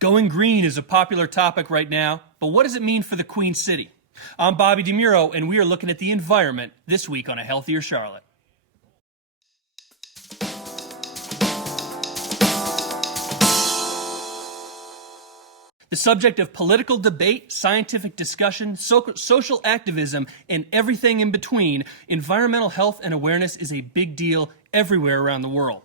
Going green is a popular topic right now, but what does it mean for the Queen City? I'm Bobby DeMuro, and we are looking at the environment this week on A Healthier Charlotte. The subject of political debate, scientific discussion, social activism, and everything in between, environmental health and awareness is a big deal everywhere around the world.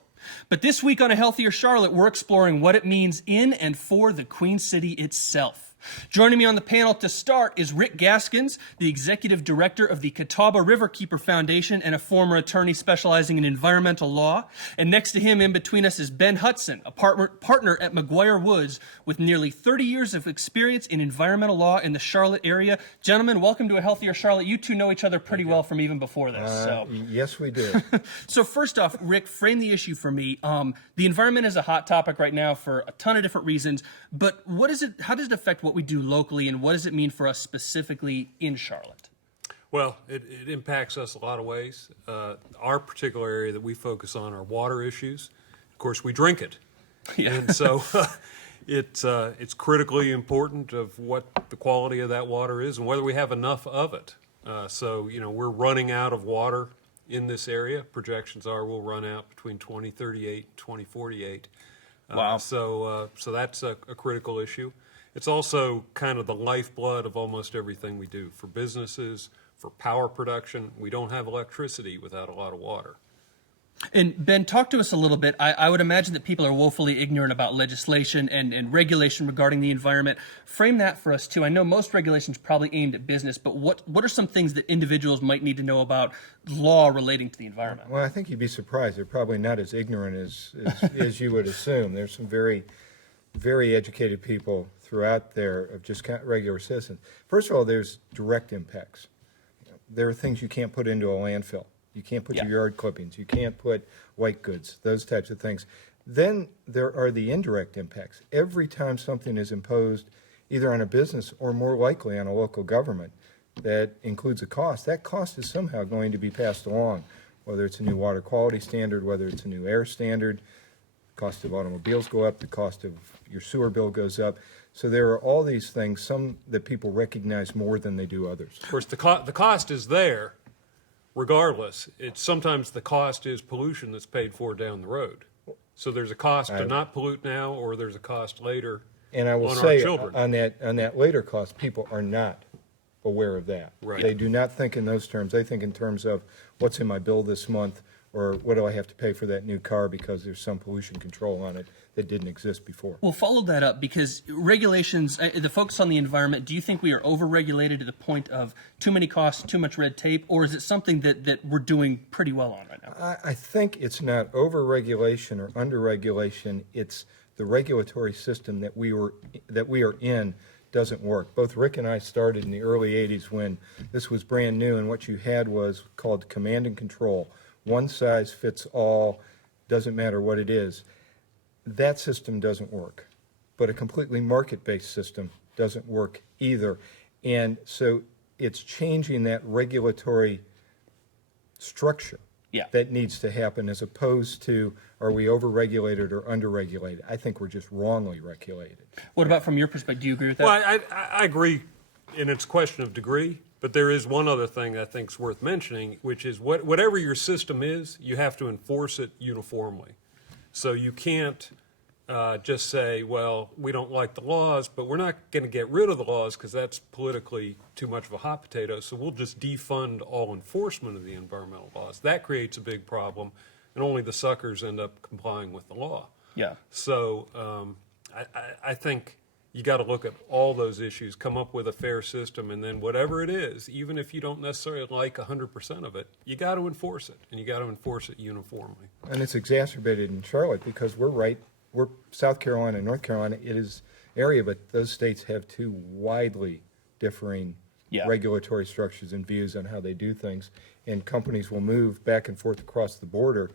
But this week on A Healthier Charlotte, we're exploring what it means in and for the Queen City itself. Joining me on the panel to start is Rick Gaskins, the Executive Director of the Catawba Riverkeeper Foundation and a former attorney specializing in environmental law. And next to him, in between us, is Ben Hudson, a partner at McGuire Woods with nearly 30 years of experience in environmental law in the Charlotte area. Gentlemen, welcome to A Healthier Charlotte. You two know each other pretty well from even before this. Yes, we do. So first off, Rick, frame the issue for me. The environment is a hot topic right now for a ton of different reasons, but what is it? How does it affect what we do locally, and what does it mean for us specifically in Charlotte? Well, it impacts us a lot of ways. Our particular area that we focus on are water issues. Of course, we drink it. Yeah. And so it's critically important of what the quality of that water is and whether we have enough of it. So, we're running out of water in this area. Projections are we'll run out between 2038 and 2048. Wow. So that's a critical issue. It's also kind of the lifeblood of almost everything we do. For businesses, for power production, we don't have electricity without a lot of water. And Ben, talk to us a little bit. I would imagine that people are woefully ignorant about legislation and regulation regarding the environment. Frame that for us, too. I know most regulations probably aimed at business, but what are some things that individuals might need to know about law relating to the environment? Well, I think you'd be surprised. They're probably not as ignorant as you would assume. There's some very, very educated people throughout there of just regular citizens. First of all, there's direct impacts. There are things you can't put into a landfill. You can't put your yard clippings. You can't put white goods, those types of things. Then there are the indirect impacts. Every time something is imposed either on a business or more likely on a local government that includes a cost, that cost is somehow going to be passed along, whether it's a new water quality standard, whether it's a new air standard. The cost of automobiles go up, the cost of your sewer bill goes up. So there are all these things, some that people recognize more than they do others. Of course, the cost is there regardless. It's sometimes the cost is pollution that's paid for down the road. So there's a cost to not pollute now, or there's a cost later. And I will on say our children. on that later cost, people are not aware of that. Right. They do not think in those terms. They think in terms of what's in my bill this month, or what do I have to pay for that new car because there's some pollution control on it that didn't exist before. Well, follow that up, because regulations, the focus on the environment, do you think we are over-regulated to the point of too many costs, too much red tape, or is it something that we're doing pretty well on right now? I think it's not over-regulation or under-regulation. It's the regulatory system that we are in doesn't work. Both Rick and I started in the early 80s when this was brand new, and what you had was called command and control. One size fits all, doesn't matter what it is. That system doesn't work. But a completely market-based system doesn't work either. And so it's changing that regulatory structure that needs to happen, as opposed to, are we over-regulated or under-regulated? I think we're just wrongly regulated. What about from your perspective? Do you agree with that? Well, I agree, and it's a question of degree. But there is one other thing I think is worth mentioning, which is whatever your system is, you have to enforce it uniformly. So you can't just say, well, we don't like the laws, but we're not going to get rid of the laws because that's politically too much of a hot potato, so we'll just defund all enforcement of the environmental laws. That creates a big problem, and only the suckers end up complying with the law. Yeah. So I think you got to look at all those issues, come up with a fair system, and then whatever it is, even if you don't necessarily like 100% of it, you got to enforce it, and you got to enforce it uniformly. And it's exacerbated in Charlotte because we're South Carolina and North Carolina, it is area, but those states have two widely differing regulatory structures and views on how they do things, and companies will move back and forth across the border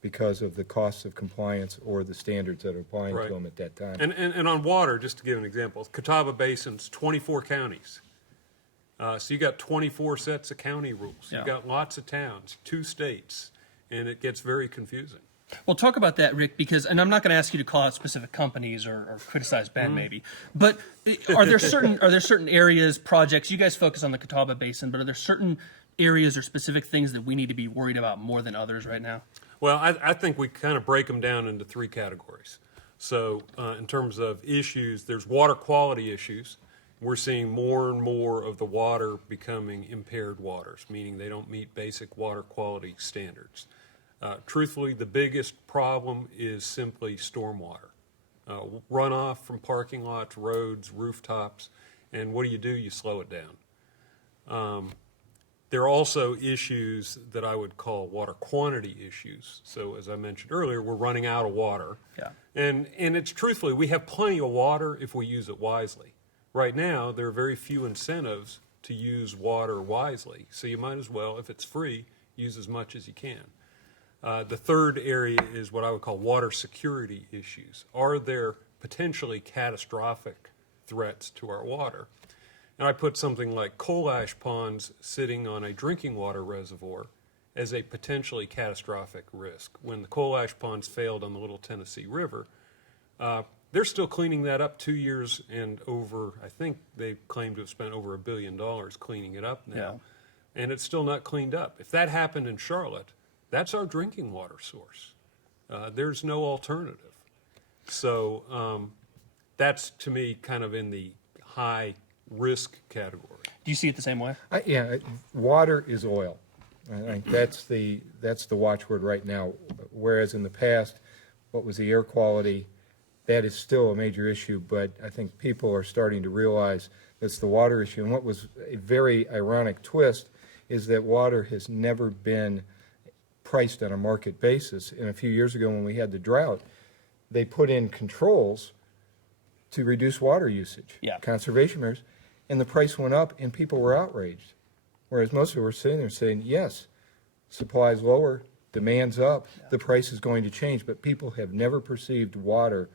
because of the costs of compliance or the standards that are applying to them at that time. And on water, just to give an example, Catawba Basin's 24 counties. So you got 24 sets of county rules. Yeah. You got lots of towns, 2 states, and it gets very confusing. Well, talk about that, Rick, because, and I'm not going to ask you to call out specific companies or criticize Ben, maybe, but are there certain areas, projects? You guys focus on the Catawba Basin, but are there certain areas or specific things that we need to be worried about more than others right now? Well, I think we kind of break them down into three categories. So in terms of issues, there's water quality issues. We're seeing more and more of the water becoming impaired waters, meaning they don't meet basic water quality standards. Truthfully, the biggest problem is simply stormwater. Runoff from parking lots, roads, rooftops, and what do? You slow it down. There are also issues that I would call water quantity issues. So as I mentioned earlier, we're running out of water. Yeah. And it's truthfully, we have plenty of water if we use it wisely. Right now, there are very few incentives to use water wisely. So you might as well, if it's free, use as much as you can. The third area is what I would call water security issues. Are there potentially catastrophic threats to our water? And I put something like coal ash ponds sitting on a drinking water reservoir as a potentially catastrophic risk. When the coal ash ponds failed on the Little Tennessee River, they're still cleaning that up 2 years and over. I think they claim to have spent over $1 billion cleaning it up now. Yeah. And it's still not cleaned up. If that happened in Charlotte, that's our drinking water source. There's no alternative. So that's, to me, kind of in the high risk category. Do you see it the same way? Water is oil. I think that's the watchword right now. Whereas in the past, what was the air quality? That is still a major issue, but I think people are starting to realize it's the water issue. And what was a very ironic twist is that water has never been priced on a market basis. And a few years ago when we had the drought, they put in controls to reduce water usage, conservation measures, and the price went up and people were outraged. Whereas most of them were sitting there saying, yes, supply's lower, demand's up, the price is going to change, but people have never perceived water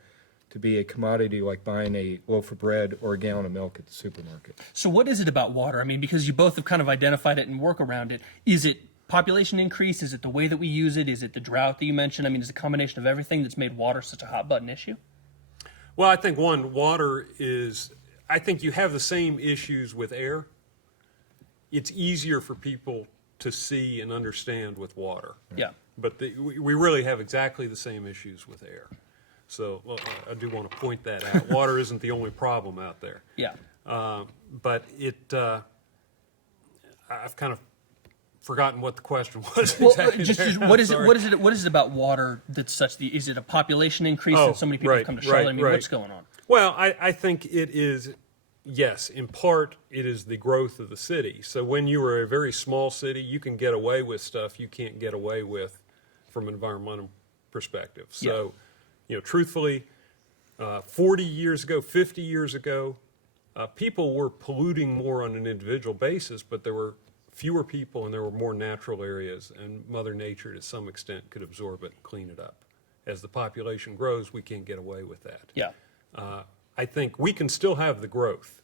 to be a commodity like buying a loaf of bread or a gallon of milk at the supermarket. So what is it about water? I mean, because you both have kind of identified it and work around it. Is it population increase? Is it the way that we use it? Is it the drought that you mentioned? I mean, is it a combination of everything that's made water such a hot button issue? Well, I think water is, I think you have the same issues with air. It's easier for people to see and understand with water. Yeah. But we really have exactly the same issues with air. So I do want to point that out. Water isn't the only problem out there. Yeah. But I've kind of forgotten what the question was. Well, exactly just there. what is I'm it? sorry. What is it about water that's such the? Is it a population increase that so many people have come to Charlotte? I mean, what's going on? Well, I think it is. Yes, in part, it is the growth of the city. So when you are a very small city, you can get away with stuff you can't get away with from an environmental perspective. So, truthfully, 40 years ago, 50 years ago, people were polluting more on an individual basis, but there were fewer people and there were more natural areas, and Mother Nature, to some extent, could absorb it and clean it up. As the population grows, we can't get away with that. Yeah. I think we can still have the growth.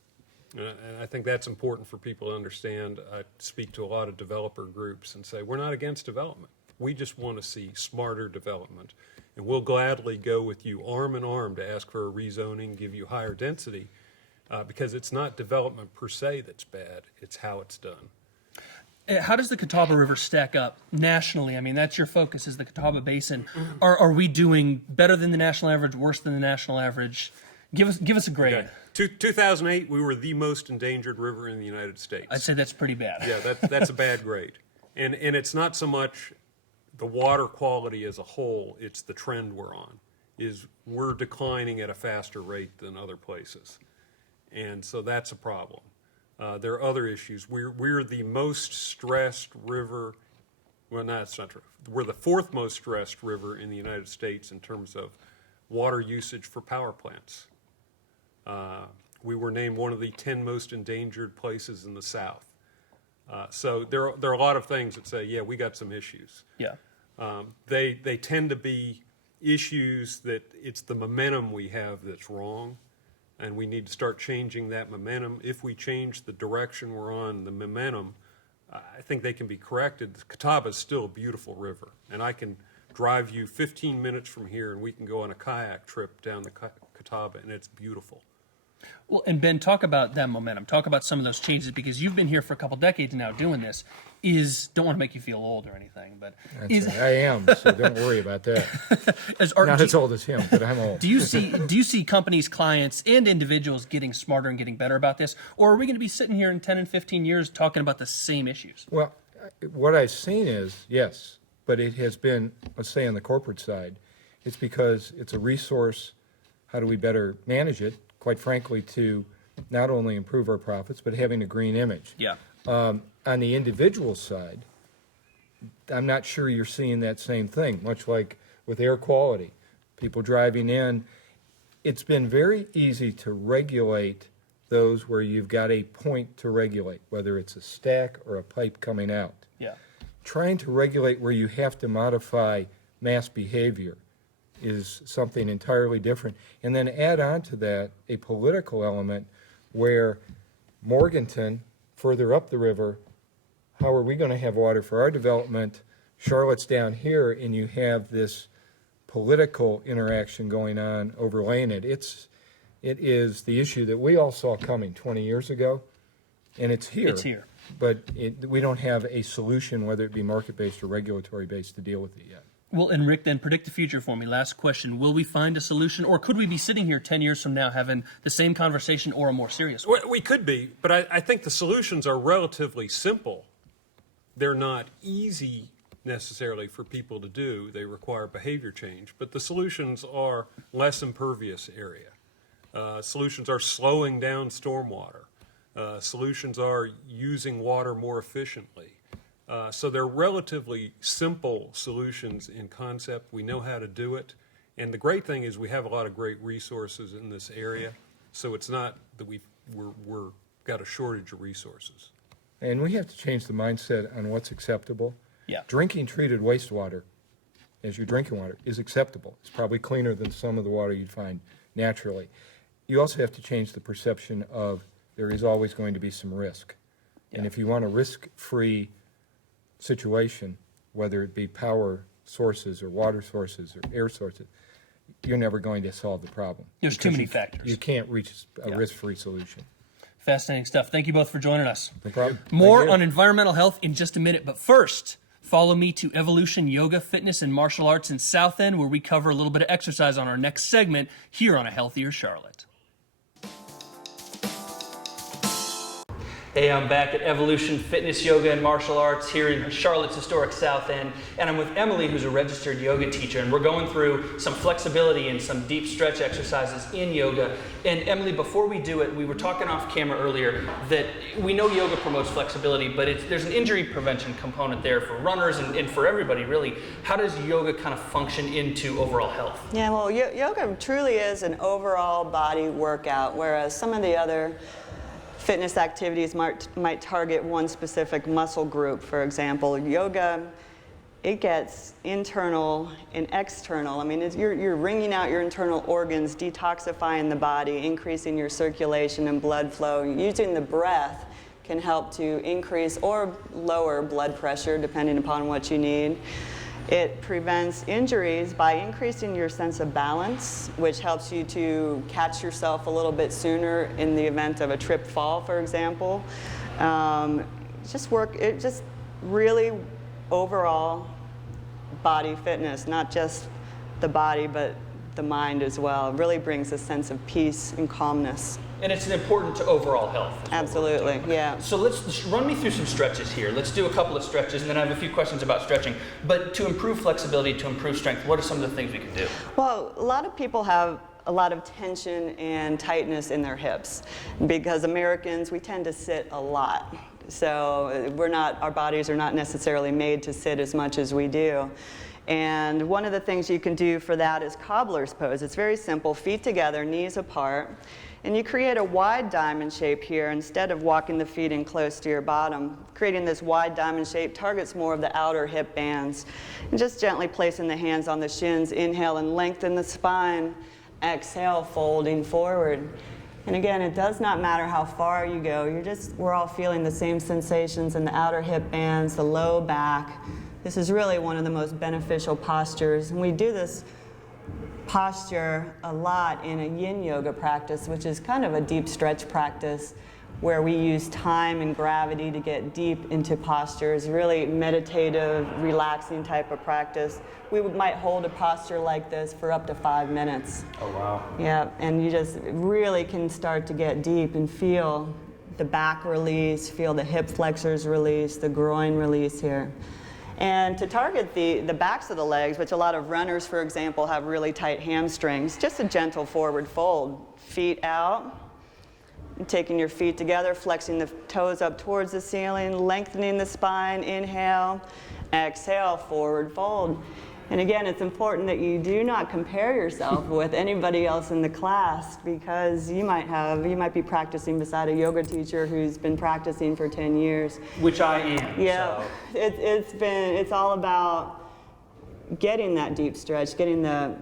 And I think that's important for people to understand. I speak to a lot of developer groups and say, we're not against development. We just want to see smarter development. And we'll gladly go with you arm in arm to ask for a rezoning, give you higher density, because it's not development per se that's bad, it's how it's done. How does the Catawba River stack up nationally? I mean, that's your focus, is the Catawba Basin. Are we doing better than the national average, worse than the national average? Give us a grade. Okay. 2008, we were the most endangered river in the United States. I'd say that's pretty bad. Yeah, that's a bad grade. And it's not so much the water quality as a whole, it's the trend we're on, is we're declining at a faster rate than other places. And so that's a problem. There are other issues. We're the most stressed river. Well, no, that's not true. We're the fourth most stressed river in the United States in terms of water usage for power plants. We were named one of the 10 most endangered places in the South. So there are a lot of things that say, yeah, we got some issues. Yeah. They tend to be issues that it's the momentum we have that's wrong, and we need to start changing that momentum. If we change the direction we're on, the momentum, I think they can be corrected. The Catawba is still a beautiful river, and I can drive you 15 minutes from here, and we can go on a kayak trip down the Catawba, and it's beautiful. Well, and Ben, talk about that momentum. Talk about some of those changes, because you've been here for a couple decades now doing this. Don't want to make you feel old or anything, but I am, so don't worry about that. Not as old as him, but I'm old. Do you see companies, clients, and individuals getting smarter and getting better about this, or are we going to be sitting here in 10 and 15 years talking about the same issues? Well, what I've seen is, yes, but it has been, let's say on the corporate side, it's because it's a resource. How do we better manage it? Quite frankly, to not only improve our profits, but having a green image. Yeah. On the individual side, I'm not sure you're seeing that same thing, much like with air quality. People driving in, it's been very easy to regulate those where you've got a point to regulate, whether it's a stack or a pipe coming out. Yeah. Trying to regulate where you have to modify mass behavior is something entirely different. And then add on to that a political element where Morganton, further up the river, how are we going to have water for our development? Charlotte's down here, and you have this political interaction going on overlaying it. It is the issue that we all saw coming 20 years ago, and it's here. It's here. But we don't have a solution, whether it be market-based or regulatory-based, to deal with it yet. Well, and Rick, then predict the future for me. Last question. Will we find a solution, or could we be sitting here 10 years from now having the same conversation or a more serious one? We could be, but I think the solutions are relatively simple. They're not easy necessarily for people to do. They require behavior change, but the solutions are less impervious area. Solutions are slowing down stormwater. Solutions are using water more efficiently. So they're relatively simple solutions in concept. We know how to do it. And the great thing is we have a lot of great resources in this area. So it's not that we're got a shortage of resources. And we have to change the mindset on what's acceptable. Yeah. Drinking treated wastewater, as you're drinking water, is acceptable. It's probably cleaner than some of the water you'd find naturally. You also have to change the perception of there is always going to be some risk. And if you want a risk-free situation, whether it be power sources or water sources or air sources, you're never going to solve the problem. There's too many factors. You can't reach a risk-free solution. Fascinating stuff. Thank you both for joining us. No problem. More Thank you. on environmental health in just a minute, but first, follow me to Evolution Yoga, Fitness, and Martial Arts in South End, where we cover a little bit of exercise on our next segment here on A Healthier Charlotte. Hey, I'm back at Evolution Fitness, Yoga, and Martial Arts here in Charlotte's historic South End, and I'm with Emily, who's a registered yoga teacher, and we're going through some flexibility and some deep stretch exercises in yoga. And Emily, before we do it, we were talking off camera earlier that we know yoga promotes flexibility, but there's an injury prevention component there for runners and for everybody, really. How does yoga kind of function into overall health? Yeah, well, yoga truly is an overall body workout, whereas some of the other fitness activities might target one specific muscle group. For example, yoga, it gets internal and external. I mean, you're wringing out your internal organs, detoxifying the body, increasing your circulation and blood flow. Using the breath can help to increase or lower blood pressure, depending upon what you need. It prevents injuries by increasing your sense of balance, which helps you to catch yourself a little bit sooner in the event of a trip fall, for example. It just really overall body fitness, not just the body, but the mind as well. It really brings a sense of peace and calmness. And it's important to overall health. Absolutely, yeah. So let's run me through some stretches here. Let's do a couple of stretches, and then I have a few questions about stretching. But to improve flexibility, to improve strength, what are some of the things we can do? Well, a lot of people have a lot of tension and tightness in their hips because Americans, we tend to sit a lot. So our bodies are not necessarily made to sit as much as we do. And one of the things you can do for that is cobbler's pose. It's very simple, feet together, knees apart. And you create a wide diamond shape here instead of walking the feet in close to your bottom. Creating this wide diamond shape targets more of the outer hip bands. And just gently placing the hands on the shins, inhale and lengthen the spine. Exhale, folding forward. And again, it does not matter how far you go. We're all feeling the same sensations in the outer hip bands, the low back, This is really one of the most beneficial postures. And we do this posture a lot in a yin yoga practice, which is kind of a deep stretch practice where we use time and gravity to get deep into postures, really meditative, relaxing type of practice. We might hold a posture like this for up to 5 minutes. Oh, wow. Yeah, and you just really can start to get deep and feel the back release, feel the hip flexors release, the groin release here. And to target the backs of the legs, which a lot of runners, for example, have really tight hamstrings, just a gentle forward fold. Feet out, and taking your feet together, flexing the toes up towards the ceiling, lengthening the spine, inhale, exhale, forward fold. And again, it's important that you do not compare yourself with anybody else in the class, because you might be practicing beside a yoga teacher who's been practicing for 10 years. Which I am. Yeah, So. it's all about getting that deep stretch, getting the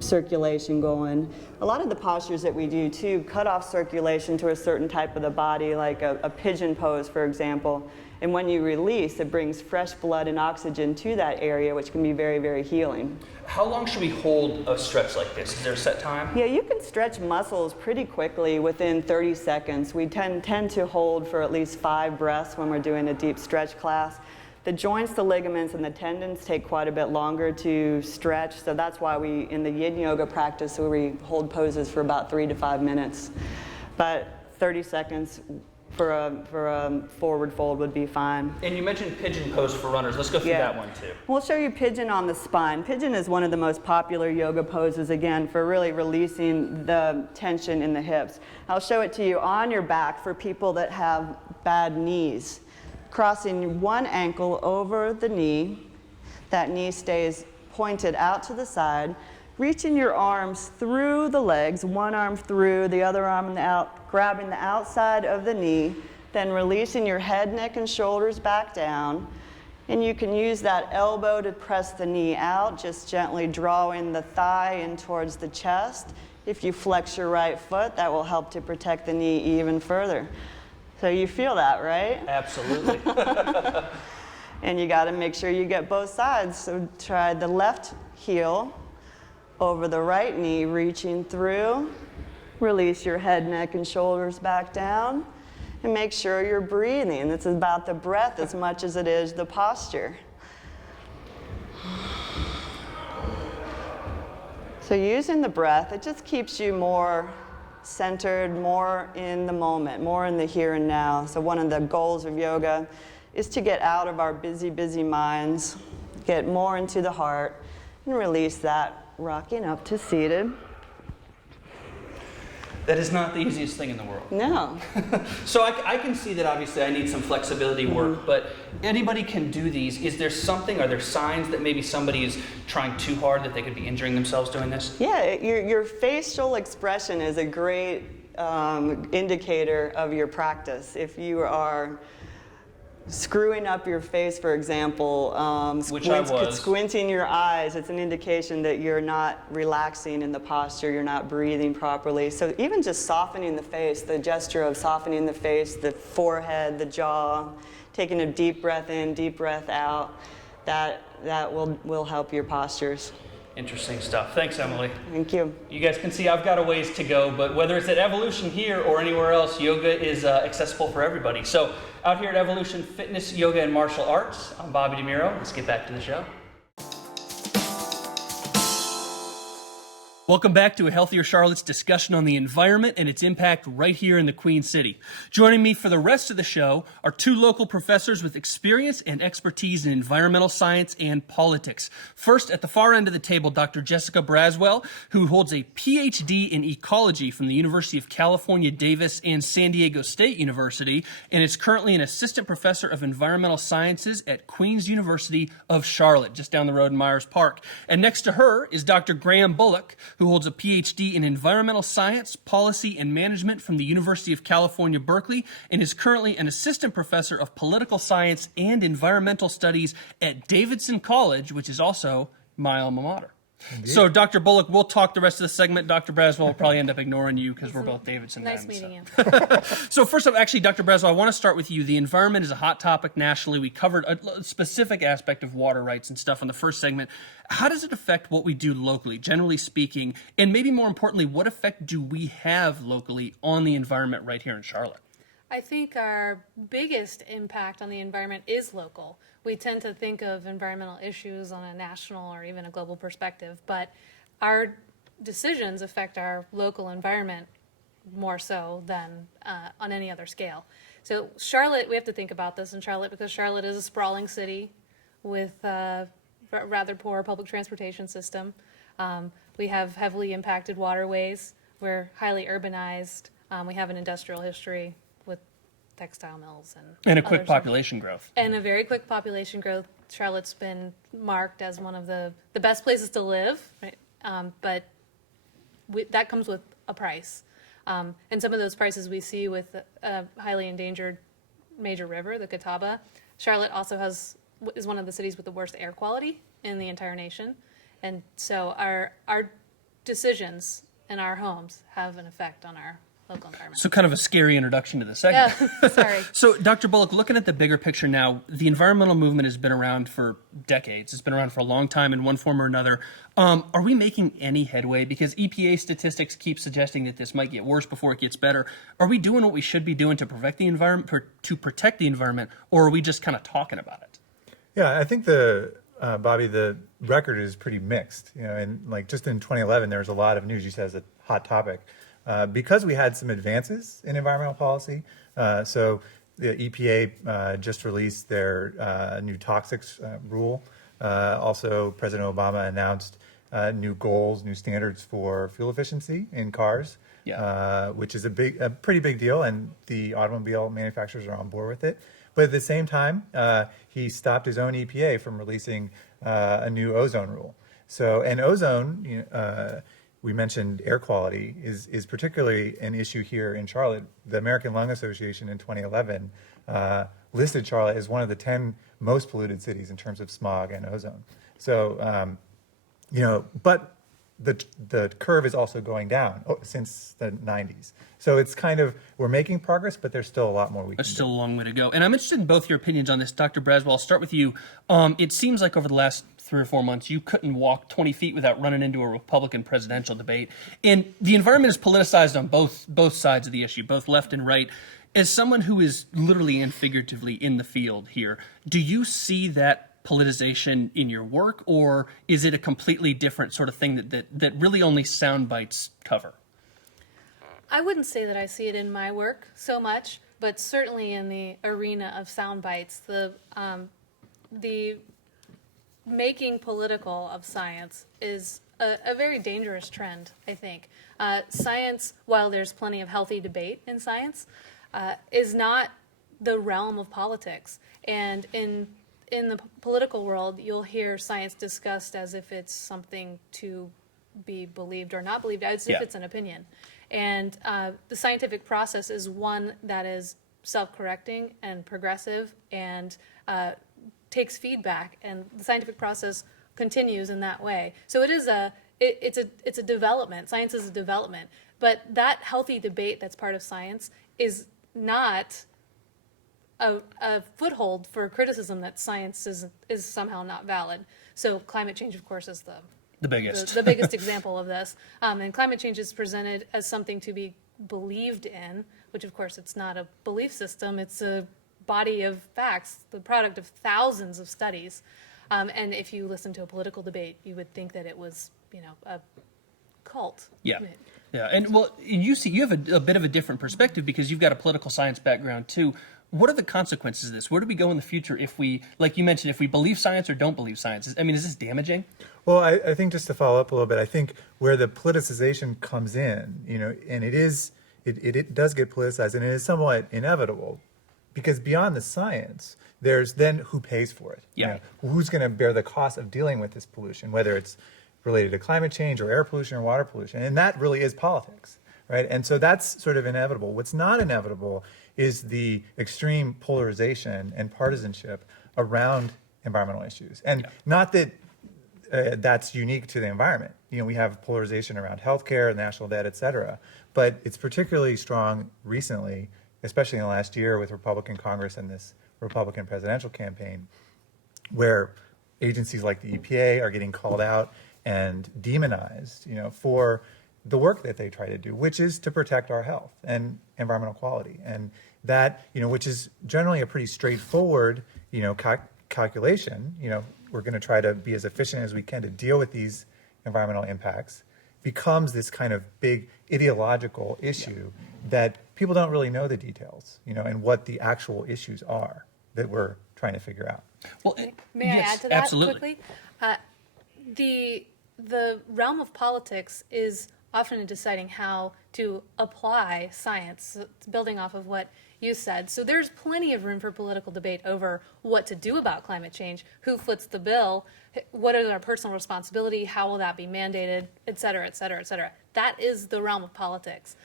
circulation going. A lot of the postures that we do too cut off circulation to a certain type of the body, like a pigeon pose, for example. And when you release, it brings fresh blood and oxygen to that area, which can be very, very healing. How long should we hold a stretch like this? Is there a set time? Yeah, you can stretch muscles pretty quickly within 30 seconds. We tend to hold for at least 5 breaths when we're doing a deep stretch class. The joints, the ligaments, and the tendons take quite a bit longer to stretch, so that's why in the yin yoga practice, we hold poses for about 3 to 5 minutes. But 30 seconds for a forward fold would be fine. And you mentioned pigeon pose for runners. Let's go through that one too. We'll show you pigeon on the spine. Pigeon is one of the most popular yoga poses, again, for really releasing the tension in the hips. I'll show it to you on your back for people that have bad knees. Crossing one ankle over the knee, that knee stays pointed out to the side, reaching your arms through the legs, one arm through, the other arm out, grabbing the outside of the knee, then releasing your head, neck, and shoulders back down. And you can use that elbow to press the knee out, just gently drawing the thigh in towards the chest. If you flex your right foot, that will help to protect the knee even further. So you feel that, right? Absolutely. And you got to make sure you get both sides. So try the left heel over the right knee, reaching through. Release your head, neck, and shoulders back down. And make sure you're breathing. It's about the breath as much as it is the posture. So using the breath, it just keeps you more centered, more in the moment, more in the here and now. So one of the goals of yoga is to get out of our busy, busy minds, get more into the heart, and release that, rocking up to seated. That is not the easiest thing in the world. No. So I can see that obviously I need some flexibility work, but anybody can do these. Is there something, are there signs that maybe somebody is trying too hard, that they could be injuring themselves doing this? Yeah, your facial expression is a great indicator of your practice. If you are screwing up your face, for example, Which I was. squinting your eyes, it's an indication that you're not relaxing in the posture, you're not breathing properly. So even just softening the face, the gesture of softening the face, the forehead, the jaw, taking a deep breath in, deep breath out, that will help your postures. Interesting stuff. Thanks, Emily. Thank you. You guys can see I've got a ways to go, but whether it's at Evolution here or anywhere else, yoga is accessible for everybody. So out here at Evolution Fitness, Yoga, and Martial Arts, I'm Bobby DeMiro. Let's get back to the show. Welcome back to A Healthier Charlotte's discussion on the environment and its impact right here in the Queen City. Joining me for the rest of the show are 2 local professors with experience and expertise in environmental science and politics. First, at the far end of the table, Dr. Jessica Braswell, who holds a PhD in ecology from the University of California, Davis, and San Diego State University, and is currently an assistant professor of environmental sciences at Queen's University of Charlotte, just down the road in Myers Park. And next to her is Dr. Graham Bullock, who holds a PhD in environmental science, policy, and management from the University of California, Berkeley, and is currently an assistant professor of political science and environmental studies at Davidson College, which is also my alma mater. So, Dr. Bullock, we'll talk the rest of the segment. Dr. Braswell will probably end up ignoring you because we're both Davidson Nice men, so. meeting you. So first up, actually, Dr. Braswell, I want to start with you. The environment is a hot topic nationally. We covered a specific aspect of water rights and stuff in the first segment. How does it affect what we do locally, generally speaking? And maybe more importantly, what effect do we have locally on the environment right here in Charlotte? I think our biggest impact on the environment is local. We tend to think of environmental issues on a national or even a global perspective, but our decisions affect our local environment more so than on any other scale. So Charlotte, we have to think about this in Charlotte because Charlotte is a sprawling city with a rather poor public transportation system. We have heavily impacted waterways. We're highly urbanized. We have an industrial history with textile mills And a quick others. population growth. And a very quick population growth. Charlotte's been marked as one of the best places to live, right? But that comes with a price. And some of those prices we see with a highly endangered major river, the Catawba. Charlotte also is one of the cities with the worst air quality in the entire nation. And so our decisions in our homes have an effect on our local environment. So kind of a scary introduction to the segment. Yeah, sorry. So, Dr. Bullock, looking at the bigger picture now, the environmental movement has been around for decades. It's been around for a long time in one form or another. Are we making any headway? Because EPA statistics keep suggesting that this might get worse before it gets better. Are we doing what we should be doing to protect the environment, or are we just kind of talking about it? Yeah, I think Bobby, the record is pretty mixed. And like just in 2011, there was a lot of news. You said it's a hot topic. Because we had some advances in environmental policy, so the EPA just released their new toxics rule. Also, President Obama announced new goals, new standards for fuel efficiency in cars, which is a pretty big deal, and the automobile manufacturers are on board with it. But at the same time, he stopped his own EPA from releasing a new ozone rule. So, and ozone, we mentioned air quality is particularly an issue here in Charlotte. The American Lung Association in 2011 listed Charlotte as one of the 10 most polluted cities in terms of smog and ozone. So, but the curve is also going down since the 90s. So it's kind of, we're making progress, but there's still a lot more we can There's do. still a long way to go. And I'm interested in both your opinions on this. Dr. Braswell, I'll start with you. It seems like over the last 3 or 4 months, you couldn't walk 20 feet without running into a Republican presidential debate. And the environment is politicized on both sides of the issue, both left and right. As someone who is literally and figuratively in the field here, do you see that politicization in your work, or is it a completely different sort of thing that really only sound bites cover? I wouldn't say that I see it in my work so much, but certainly in the arena of sound bites, the making political of science is a very dangerous trend, I think. Science, while there's plenty of healthy debate in science, is not the realm of politics. And in the political world, you'll hear science discussed as if it's something to be believed or not believed, as if it's an opinion. And the scientific process is one that is self-correcting and progressive and takes feedback, and the scientific process continues in that way. So it's a development. Science is a development, but that healthy debate that's part of science is not a foothold for criticism that science is somehow not valid. So climate change, of course, is The biggest. the biggest example of this. And climate change is presented as something to be believed in, which of course it's not a belief system, it's a body of facts, the product of thousands of studies. And if you listen to a political debate, you would think that it was, a cult. Yeah. Yeah. And well, you have a bit of a different perspective because you've got a political science background too. What are the consequences of this? Where do we go in the future if we, like you mentioned, if we believe science or don't believe science? Is this damaging? Well, I think just to follow up a little bit, I think where the politicization comes in, and it does get politicized, and it is somewhat inevitable, because beyond the science, there's then who pays for it. Yeah. Who's going to bear the cost of dealing with this pollution, whether it's related to climate change or air pollution or water pollution, and that really is politics, right? And so that's sort of inevitable. What's not inevitable is the extreme polarization and partisanship around environmental issues. And not that that's unique to the environment. You know, we have polarization around healthcare, national debt, et cetera. But it's particularly strong recently, especially in the last year with Republican Congress and this Republican presidential campaign, where agencies like the EPA are getting called out and demonized, you know, for the work that they try to do, which is to protect our health and environmental quality. And that, you know, which is generally a pretty straightforward, you know, calculation. You know, we're going to try to be as efficient as we can to deal with these environmental impacts, becomes this kind of big ideological issue that people don't really know the details, you know, and what the actual issues are that we're trying to figure out. Well, May I yes, add to that absolutely. quickly? The realm of politics is often in deciding how to apply science, building off of what you said. So there's plenty of room for political debate over what to do about climate change, who foots the bill, what is our personal responsibility, how will that be mandated, et cetera, et cetera, et cetera. That is the realm of politics.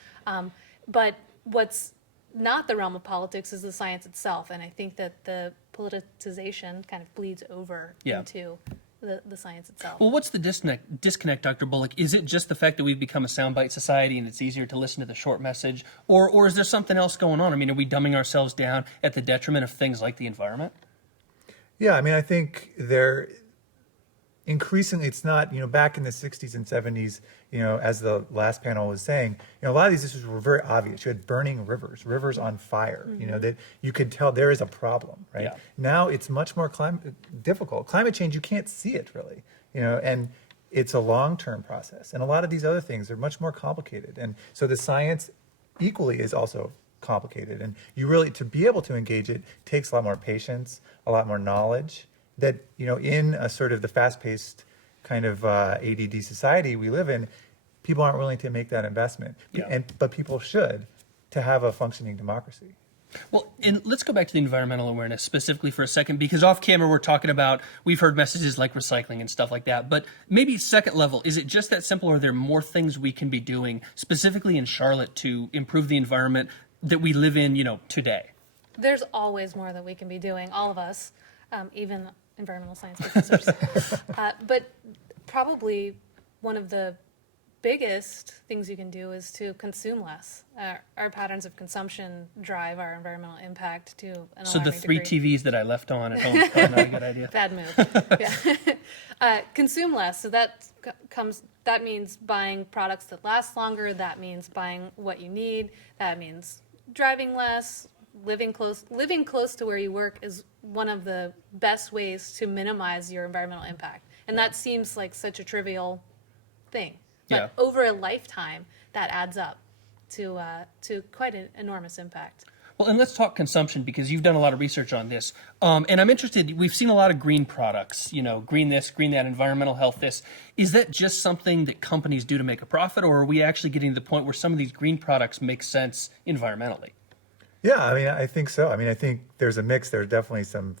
But what's not the realm of politics is the science itself, and I think that the politicization kind of bleeds over into the science itself. Well, what's the disconnect, Dr. Bullock? Is it just the fact that we've become a soundbite society and it's easier to listen to the short message, or is there something else going on? I mean, are we dumbing ourselves down at the detriment of things like the environment? Yeah, I mean, I think they're increasingly, it's not, you know, back in the 60s and 70s, you know, as the last panel was saying, you know, a lot of these issues were very obvious. You had burning rivers on fire, you know, that you could tell there is a problem, right? Yeah. Now it's much more difficult. Climate change, you can't see it really, you know, and it's a long-term process. And a lot of these other things are much more complicated. And so the science equally is also complicated. And you really, to be able to engage it, takes a lot more patience, a lot more knowledge, that, you know, in a sort of the fast-paced kind of ADD society we live in, people aren't willing to make that investment. Yeah. But people should, to have a functioning democracy. Well, and let's go back to the environmental awareness specifically for a second, because off camera we're talking about, we've heard messages like recycling and stuff like that, but maybe second level, is it just that simple, or are there more things we can be doing specifically in Charlotte to improve the environment that we live in, you know, today? There's always more that we can be doing, all of us, even environmental science professors. But probably one of the biggest things you can do is to consume less. Our patterns of consumption drive our environmental impact to an So the alarming 3 degree. TVs that I left on at home is probably not a good idea. Bad move. Yeah. Consume less. So that means buying products that last longer. That means buying what you need. That means driving less. Living close to where you work is one of the best ways to minimize your environmental impact. And that seems like such a trivial thing. But Yeah. over a lifetime, that adds up to quite an enormous impact. Well, and let's talk consumption, because you've done a lot of research on this. And I'm interested, we've seen a lot of green products, you know, green this, green that, environmental health this. Is that just something that companies do to make a profit, or are we actually getting to the point where some of these green products make sense environmentally? Yeah, I mean, I think so. I mean, I think there's a mix. There's definitely some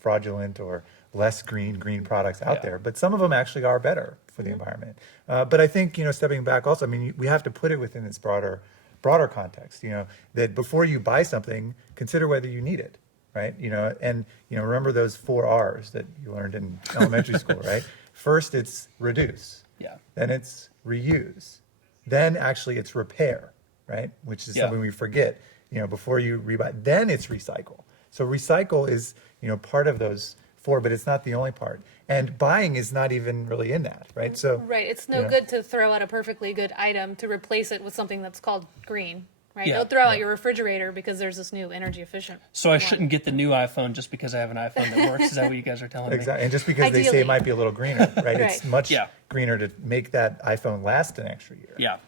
fraudulent or less green products out there, but some of them actually are better for the environment. But I think, you know, stepping back also, I mean, we have to put it within its broader context, you know, that before you buy something, consider whether you need it, right? You know, and, you know, remember those 4 R's that you learned in elementary school, right? First, it's reduce. Yeah. Then it's reuse. Then actually it's repair, right? Which is something we forget. You know, before you rebuy, then it's recycle. So recycle is, you know, part of those 4, but it's not the only part. And buying is not even really in that, right? So Right. It's no good to throw out a perfectly good item to replace it with something that's called green, right? Yeah. Don't throw out your refrigerator because there's this new energy efficient So I one. shouldn't get the new iPhone just because I have an iPhone that works? Is that what you guys are telling me? exactly, and just because they say Ideally. it might be a little greener, right? It's Right. much Yeah. greener to make that iPhone last an extra year. Yeah.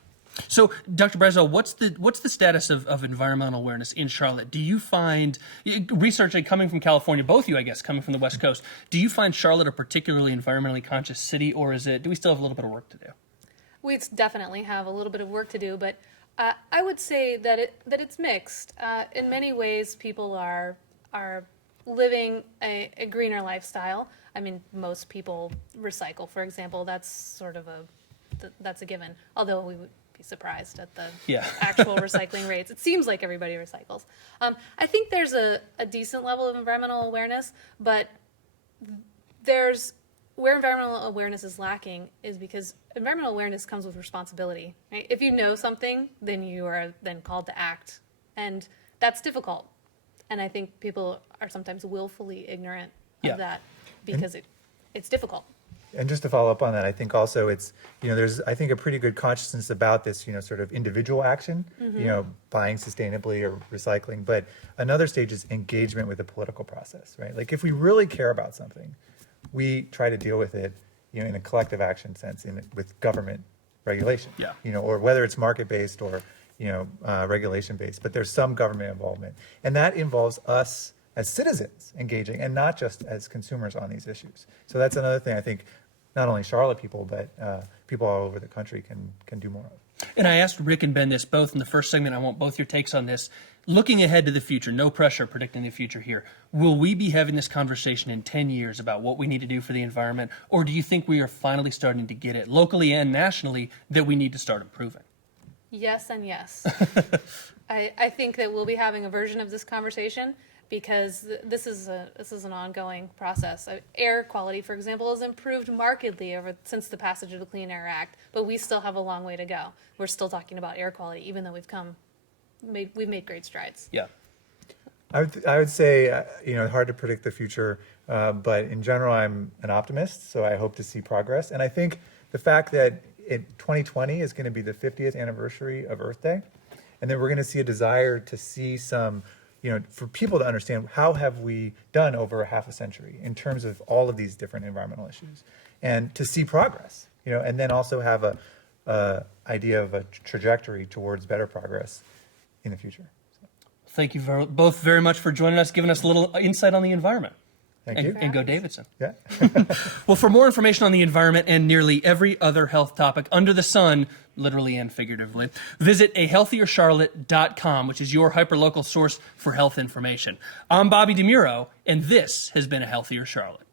So, Dr. Brazel, what's the status of environmental awareness in Charlotte? Do you find, research coming from California, both of you, I guess, coming from the West Coast, do you find Charlotte a particularly environmentally conscious city, or do we still have a little bit of work to do? We definitely have a little bit of work to do, but I would say that it's mixed. In many ways, people are living a greener lifestyle. I mean, most people recycle, for example. That's sort of that's a given. Although we would be surprised at the actual recycling rates. It seems like everybody recycles. I think there's a decent level of environmental awareness, but there's where environmental awareness is lacking is because environmental awareness comes with responsibility. Right? If you know something, then you are then called to act, and that's difficult. And I think people are sometimes willfully ignorant Yeah. of that because it's difficult. And just to follow up on that, I think also it's, there's, I think, a pretty good consciousness about this, sort of individual action, buying sustainably or recycling. But another stage is engagement with the political process, right? Like if we really care about something, we try to deal with it, in a collective action sense, with government regulation. Yeah. Or whether it's market-based or, regulation-based, but there's some government involvement. And that involves us as citizens engaging and not just as consumers on these issues. So that's another thing I think not only Charlotte people, but people all over the country can do more of. And I asked Rick and Ben this both in the first segment. I want both your takes on this. Looking ahead to the future, no pressure predicting the future here. Will we be having this conversation in 10 years about what we need to do for the environment? Or do you think we are finally starting to get it locally and nationally that we need to start improving? Yes and yes. I think that we'll be having a version of this conversation because this is an ongoing process. Air quality, for example, has improved markedly since the passage of the Clean Air Act, but we still have a long way to go. We're still talking about air quality, even though we've made great strides. Yeah. I would say, hard to predict the future, but in general, I'm an optimist, so I hope to see progress. And I think the fact that 2020 is going to be the 50th anniversary of Earth Day, and then we're going to see a desire to see some, for people to understand how have we done over a half a century in terms of all of these different environmental issues, and to see progress, and then also have a idea of a trajectory towards better progress in the future. Thank you both very much for joining us, giving us a little insight on the environment. Thank you. And go Davidson. Yeah. Well, for more information on the environment and nearly every other health topic under the sun, literally and figuratively, visit ahealthiercharlotte.com, which is your hyperlocal source for health information. I'm Bobby DeMuro, and this has been A Healthier Charlotte.